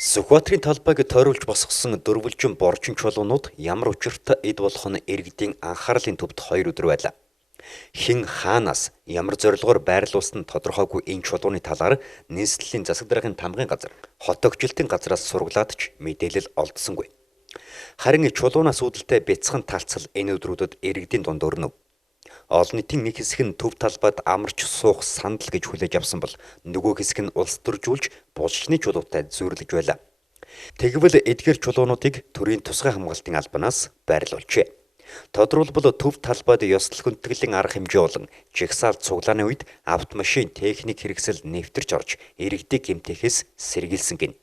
Сүхбаатарын талбайг тойруулж босгосон дөрвөлжин боржин чулуунууд ямар учиртай эд болох нь иргэдийн анхаарлын төвд 2 өдөр байлаа. Хэн хаанаас ямар зорилгоор байрлуулсан нь тодорхойгүй энэ чулууны талаар нийслэлийн засаг даргын тамгын газар, хот өгчлөлтийн газраас сургалаад ч мэдээлэл олдсонгүй. Харин чулуунаас үүдэлтэй бяцхан талцал энэ өдрүүдэд иргэдийн дунд өрнөв. Олон нийтийн нэг хэсэг нь төв талбайд амарч суух сандал гэж хүлээж авсан бол нөгөө хэсэг нь улс төржүүлж булчны чулуутай зүйрлэж байлаа. Тэгвэл эдгээр чулуунуудыг төрийн тусгай хамгаалтын албанаас байрлуулжээ. Тодорхойлбол төв талбайд ёслол хүндэтгэлийн арга хэмжээ болон жигсаал цуглааны үед автомашин техник хэрэгсэл нэвтэрч орж иргэдийг гэмтээхээс сэргийлсэн гин.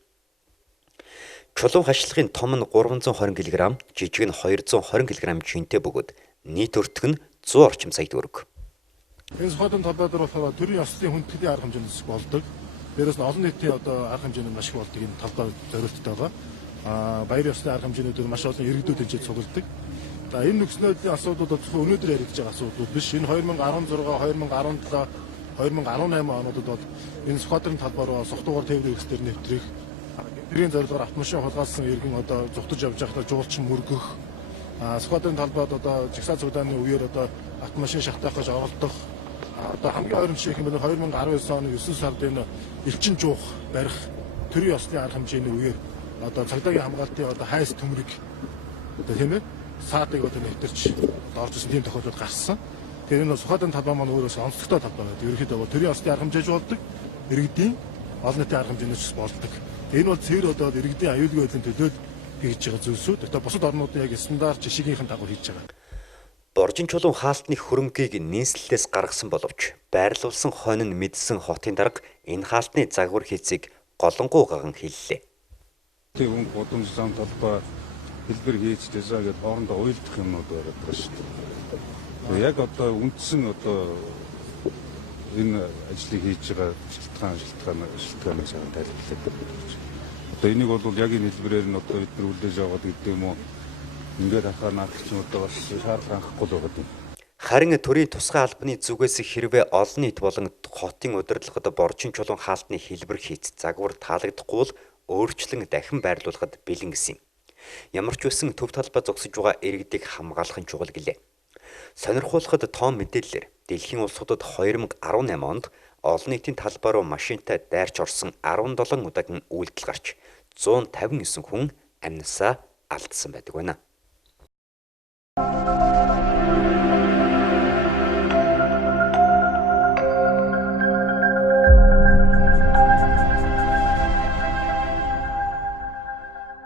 Чулуу хашлахын том нь 320 кг, жижиг нь 220 кг жинтэй бөгөөд нийт өртөг нь 100 орчим сая төгрөг. Энэ сухатын талбай дээр болохоор төрийн ёслолын хүндэтгэлийн арга хэмжээнээс болдог. Дээрээс нь олон нийтийн арга хэмжээнд маш их болдог энэ талбай зориулттай байгаа. Баяр ёслолын арга хэмжээнүүдээр маш олон иргэдүүд энэ цугладаг. За энэ нөхцөлийн асуудлууд зөвхөн өнөөдөр яригдж байгаа асуудлууд биш. Энэ 2016, 2017, 2018 онуудад бол энэ сухатын талбай руу сухтуугаар тээврийн хэрэгслэр нэвтрэх, тэрийн зорилгоор автомашин хулгайлсан иргэн зугтаж явж байхдаа жуулчин мөргөх, сухатын талбайд жигсаал цуглааны үеэр автомашин шахтаахаж оролдох, хамгийн ойрын жишээ хэмээн 2019 оны 9 сард энэ элчин жуух барих төрийн ёслолын арга хэмжээний үеэр цагдаагийн хамгаалтын хайс төмрийг тийм ээ саадыг нэвтэрч орж ирсэн тийм тохиолдол гарсан. Тэгэхээр энэ сухатын талбай маань өөрөөсөө онцлогтой талбай байдаг. Ерөнхийдөө төрийн ёслолын арга хэмжээж болдог, иргэдийн олон нийтийн арга хэмжээнээс болдог. Энэ бол цэвэр иргэдийн аюулгүй байдлын төлөө хийж байгаа зүйлсүүд. Тэгэхээр бусад орнуудын яг стандарт жишгийнхэн дагуу хийж байгаа. Боржин чулуун хаалтны хөрөнгийг нийслэлээс гаргасан боловч байрлуулсан хонь нь мэдсэн хотын дарга энэ хаалтны загвар хийцийг голонгуу гаган хэллээ. Тийм хүн гудамж зам талбай хэлбэр хийж дээсаа гэдэг хоорондоо уйлдах юмнууд байгаа шүү дээ. Яг үндсэн энэ ажлыг хийж байгаа шилтгааныг сайхан тайлбарлаад. Энийг бол яг энэ хэлбэрээр нь бид нар үлдээж аваад гэдэг юм уу? Ингээд ахаар наагчнууд бас шаардлага анхахгүй л байгаа юм. Харин төрийн тусгай албаны зүгээс хэрвээ олон нийт болон хотын удирдлагад боржин чулуун хаалтны хэлбэр хийц загвар таалагдахгүй бол өөрчлөн дахин байрлуулахад бэлэн гэсэн юм. Ямар ч үсэн төв талбай зогсож байгаа иргэдийг хамгаалах нь чухал гэлээ. Сонирхуулахад тоон мэдээллээр дэлхийн улсуудад 2018 онд олон нийтийн талбай руу машинтай дайрч орсон 17 удаагийн үйлдэл гарч 159 хүн амьнасаа алдсан байдаг байна.